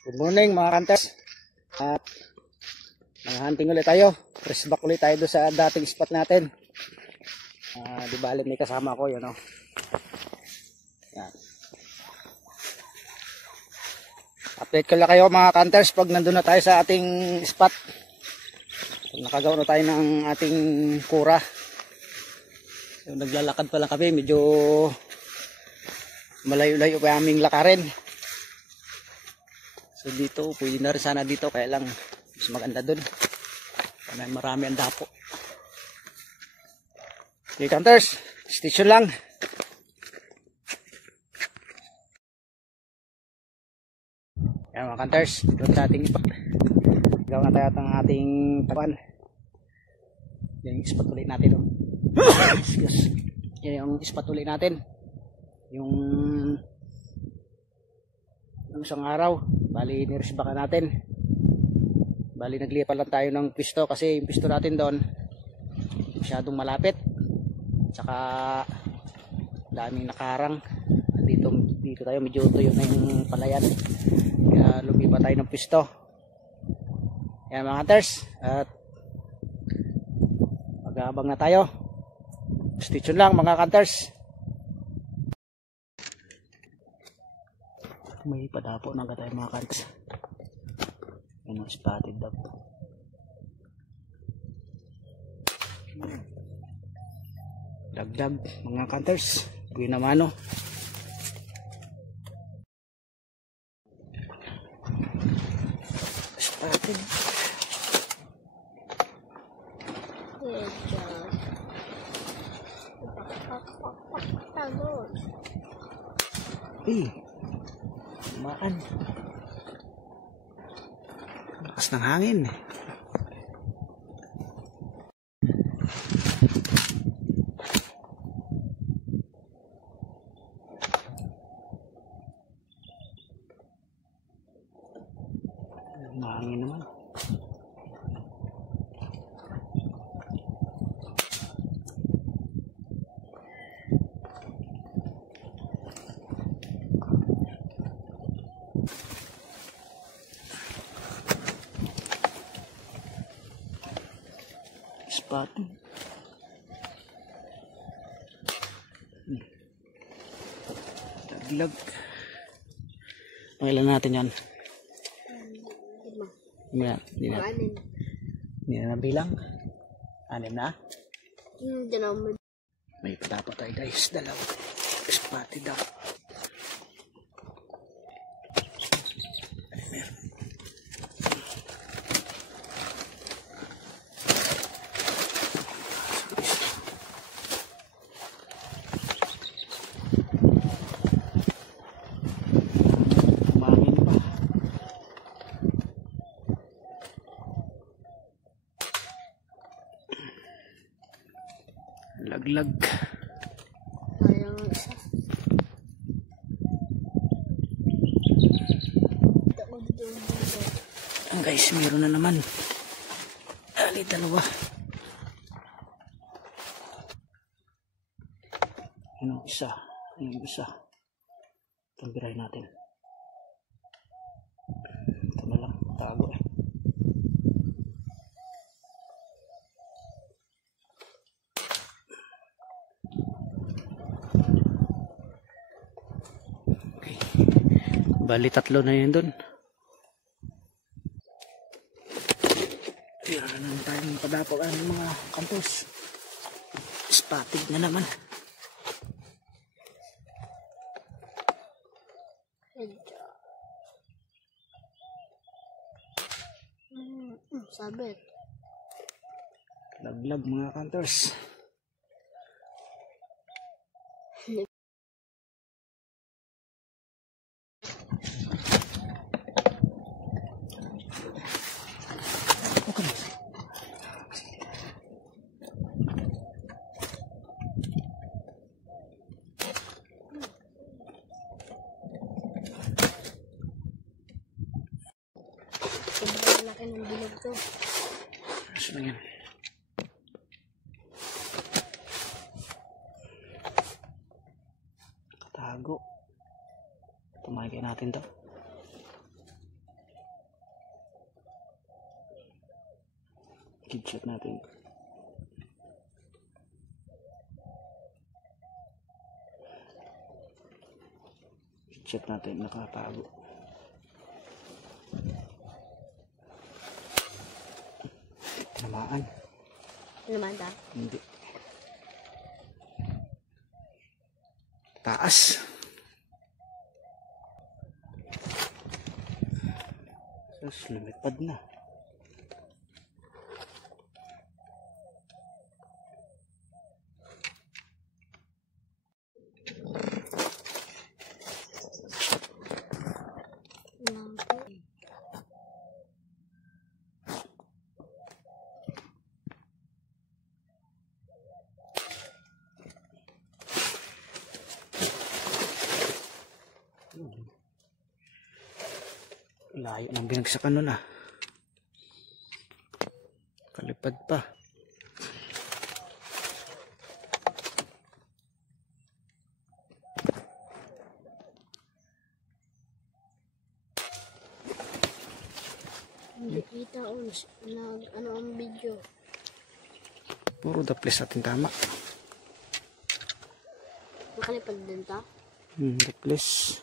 Good morning mga hunters. At hunting ulit tayo. Press back ulit tayo doon sa dating spot natin. Di bali may kasama ko yun, oh. Yan. Update ko lang kayo mga hunters pag nandun na tayo sa ating spot. Pag nakagawa na tayo ng ating kura. So, naglalakad pa lang kami. Medyo malayo-layo pa aming lakarin. So dito, pwede na rin sana dito, kaya lang mas maganda dun. Marami ang dapo. Okay, hunters, station lang. Yan mga hunters, dito sa ating spot. Gawin na tayo ang ating taguan. Yan yung spot ulit natin. Excuse. Yan yung spot ulit natin. Yung isang araw, bali niresbaka natin. Bali naglipat lang tayo ng pisto kasi yung pisto natin doon masyadong malapit. Tsaka daming nakarang. Dito tayo medyo tuyo na yung palayan. Kaya lumipat tayo ng pisto. Yan mga hunters. At mag-aabang na tayo. Stay tuned lang mga hunters. May padapo na tayo mga hunters. Yan ang spotted dog. Dagdag mga hunters. Buwi naman, no. Spotted. Maan. Lakas ng hangin. Mahangin naman. Spotted. Taglag. Pangilan natin yan. Hindi na nabilang. 6 na? May padapo tayo guys. 2. Spotted daw. Laglag. Guys, meron na naman. Ali, 2. Yung isa. Yung isa. Itong biray natin. Ito na lang. Tago eh. Bali 3 na yun dun. Tira na naman tayo ng padapakan ng mga kampos. Spotted na naman. Sabit. Laglag mga hunters. Sobrang laki ng bilog to. Ano yan? Tago. Tumagay natin to. Kidshot natin. Kidshot natin, nakatago. Tinamaan. Naman ta. Hindi. Taas. Sus, lumipad na. Layo ng binagsakan nun ah. Kalipad pa. Hindi kita ko ano ang video. Puro daples ating tama. Nakalipad din ta. Daples.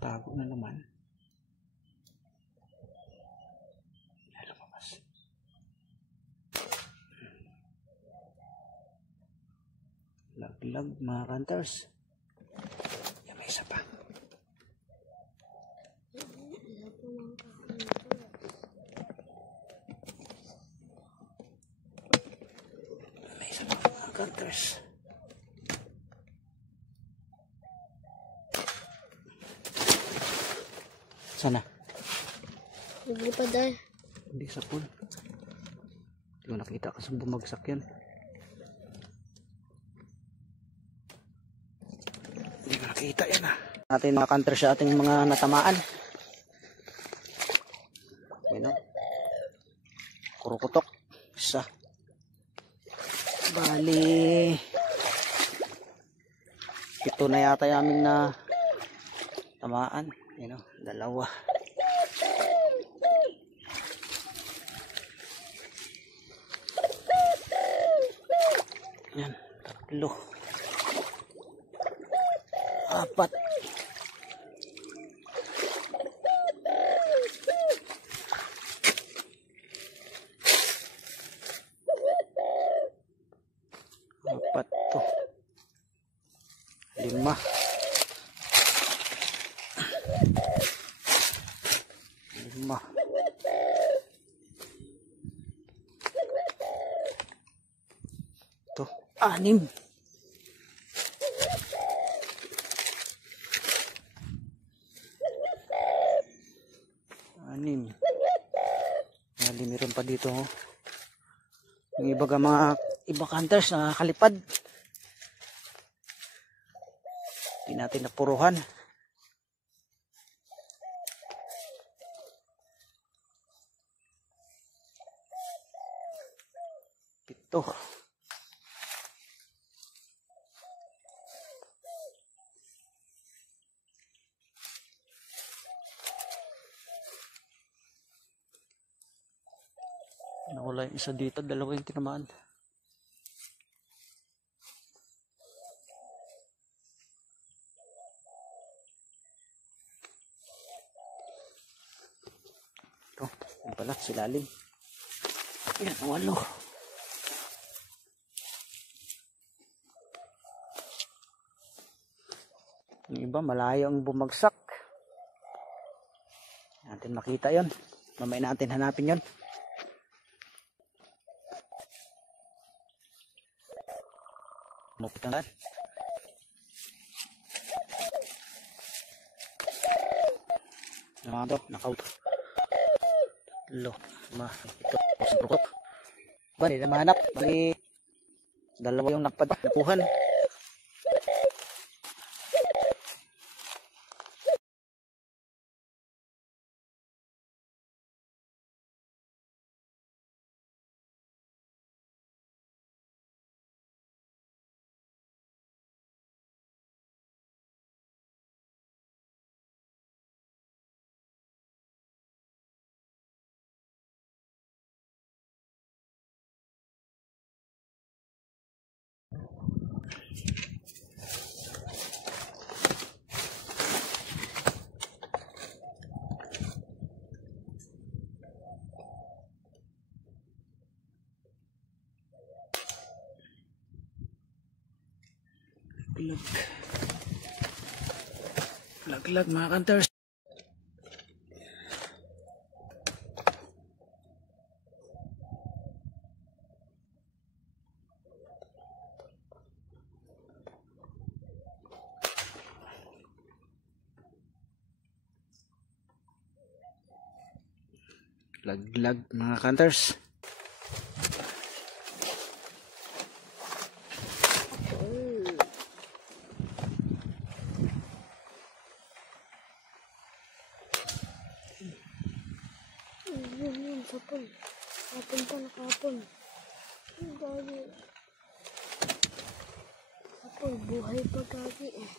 Tago na naman. Lumabas. Laglag mga hunters. May isa pa. May isa pa mga hunters. Sana? Naglipad ay. Hindi sa pool. Hindi ko nakita kasi bumagsak yan. Hindi ko nakita yan ah. Natin mga counter sa ating mga natamaan. Ayan o. Kurukutok. Isa. Bali. Ito na yata yamin na tamaan. Ayan o. Dalawa. Yan, tatlo. Apat. Apat to. 5. 5. Ito, 6. 6. Bali, meron pa dito. Oh. Yung iba mga hunters na kalipad. Hindi natin napuruhan. Ito. Nawala yung isa dito, 2 yung tinamaan. Ito, yung pala, silalim. Yan, 8. Yung iba, malayo ang bumagsak. Natin makita yon. Mamaya natin hanapin yon. Maputangan. Naman ito, nakaut. 3. Ito, pusibrukok. Bali, namanap. Bali, 2 yung napuhan. Laglag. Laglag mga hunters. Laglag mga hunters. Sapon. Sapon pa, nakapon. Ang gagi. Sapon, buhay pa gagi eh.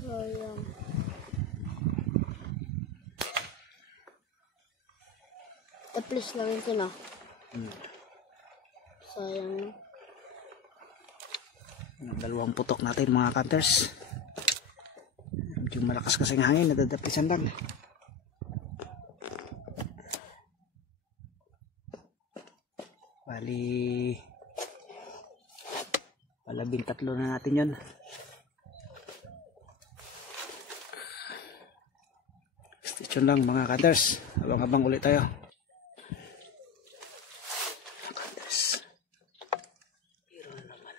Sayang. Taplis lang ito na. Sayang. Dalawang putok natin mga hunters. Medyo malakas kasing hangin, nadadapisan lang. Bali 13 na natin yun. Station lang mga hunters, abang-abang ulit tayo. Hunters, pero naman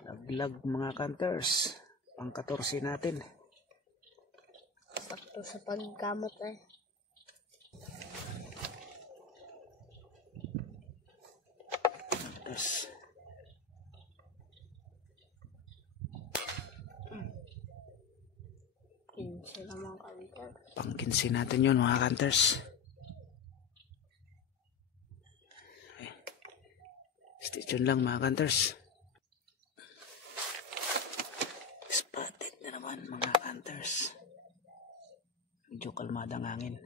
laglag mga hunters. Pang 14 natin. Sakto sa pagkamot eh. Yes. Kinsi naman kalita. Pang 15 natin yun mga hunters. Okay. Stay tuned lang mga hunters. Spotted na naman mga hunters. Medyo kalmadang hangin.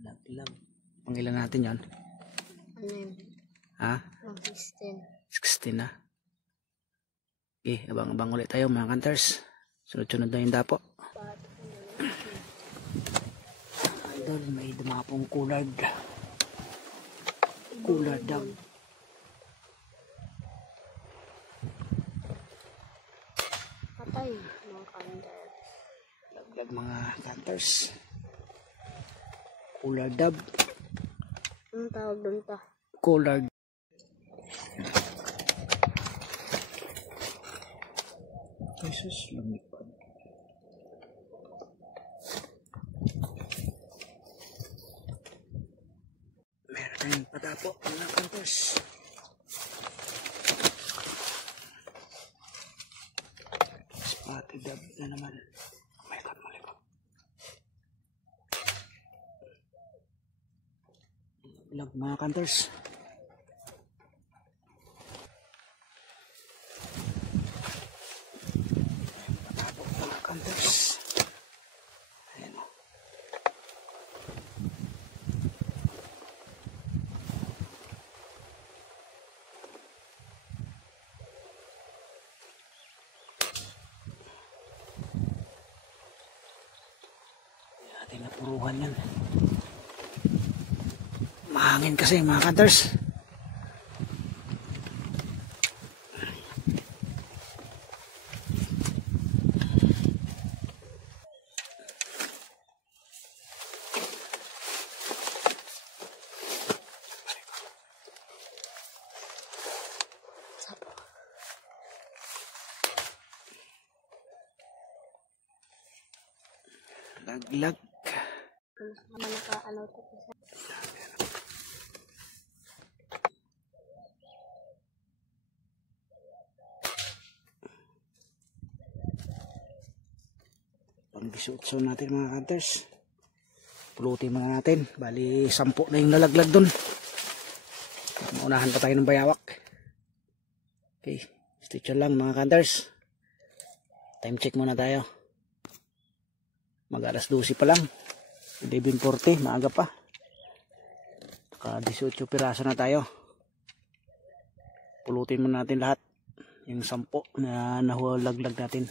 Laglag. Pangilan natin yon? Ano yun? Ha? 16. 16 na. Okay, abang-abang ulit tayo mga hunters. Sunod-sunod na yung dapo. Idol, may dumapong coolard. Coolard dog. Patay, mga kandar. Laglag mga hunters. Coolard dog. Anong tawag doon ta? Coolard. Jesus, lumipad. Meron tayong patapo mga hunters. Spotted dog na naman. Malikot. Lag mga hunters. Patapo mga hunters. Ayan o. Ating napuruhan yan. Mahangin kasi mga hunters. Sapo. Laglag. Naman naka-ano to kasi. Pang-18 natin mga hunters. Pulutin muna natin. Bali 10 na yung nalaglag dun. Maunahan pa tayo ng bayawak. Okay, stitch lang mga hunters. Time check muna tayo. Mag alas 12 pa lang. 11:40, maaga pa. Naka 18 piraso na tayo. Pulutin muna natin lahat. Yung 10 na nahulaglag natin.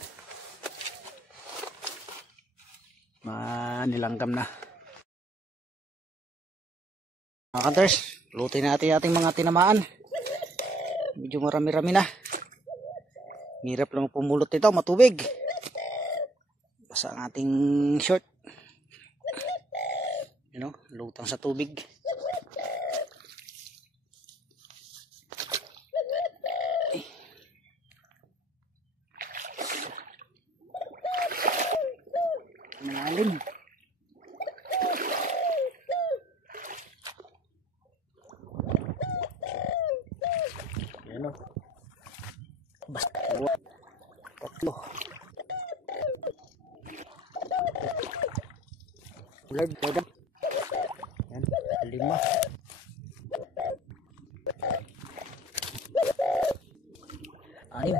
Nilanggam na. Mga hunters, lutuin natin ating mga tinamaan. Medyo marami-rami na. Hirap lang pumulot ito, matubig. Basta ang ating short. Lutang sa tubig. Malalim. Basta 3. Lord, yan, 5. Anim.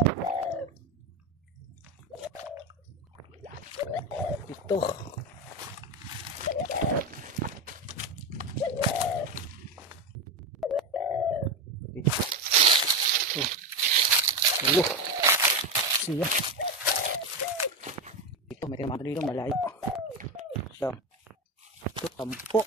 7. Siya. Ito, may tinamaan dito, malayo. Siya. Ito, 10.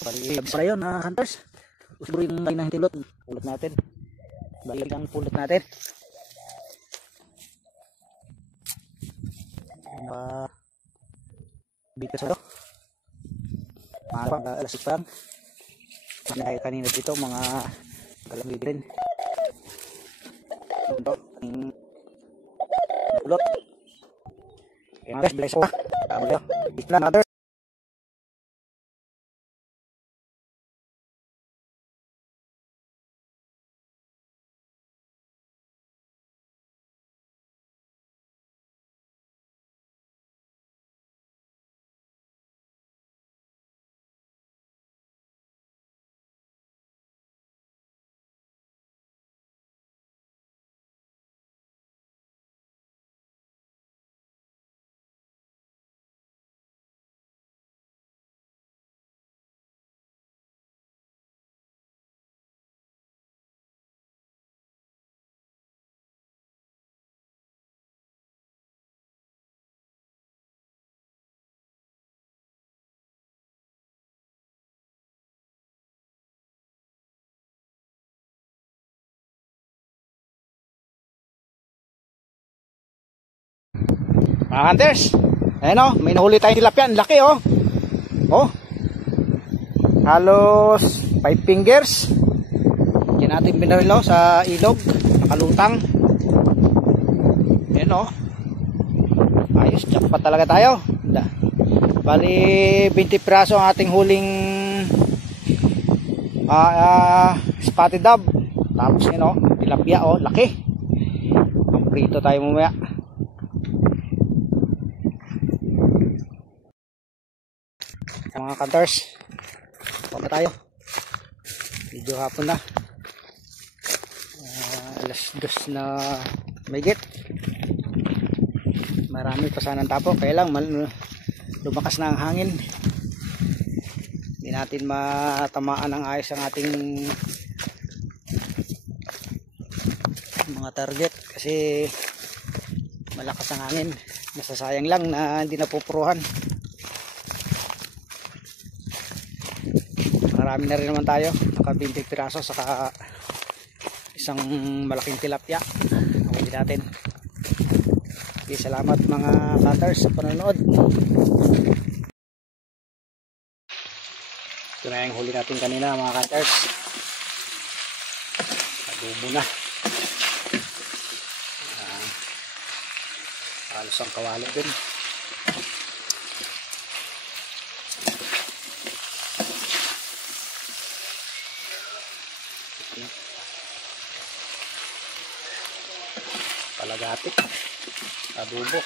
Bali, pala yun, hunters. Siguro yung may nahitilot, pulot natin. Bali ang pulot natin. Bigas na ito. Mga alas pang. Kanina dito, mga kalamig rin. Ito, yung pulot. Kaya mga guys, bless pa. Tama yun. Ito na, hunters. Mga hunters, ayan o, may nahuli tayong tilapia. Laki o. Halos 5 fingers. Yan natin binarilo sa ilog. Nakalutang. Ayan o. Ayos, jackpot talaga tayo. Bali 20 piraso ang ating huling spotted dab. Tapos yun o, tilapia o, laki. Ang prito tayo mamaya. Mga hunters, punta tayo. Medyo hapon na, alas 2 na mahigit. Marami pa sanang tapo, kaya lang lumakas na ang hangin. Hindi natin matamaan ng ayos ang ating mga target kasi malakas ang hangin. Nasasayang lang na hindi napupuruhan. Marami na rin naman tayo, naka 20 piraso saka isang malaking tilapia. Huli natin. Okay, salamat mga hunters sa panonood. Ito na yung huli natin kanina mga hunters. Adobo na. Halos ang kawali din. Palagatik, adobo.